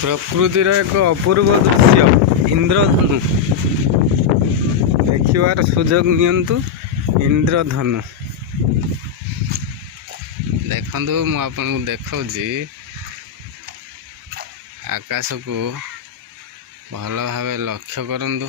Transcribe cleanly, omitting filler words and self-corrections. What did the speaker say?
प्रकृतिर एक अपूर्व दृश्य इंद्रधनु देखिबार सुजोग नियंतु। इंद्रधनु देखंतु मु आपन देखौजी आकाश को भल भाव लक्ष्य करंतु।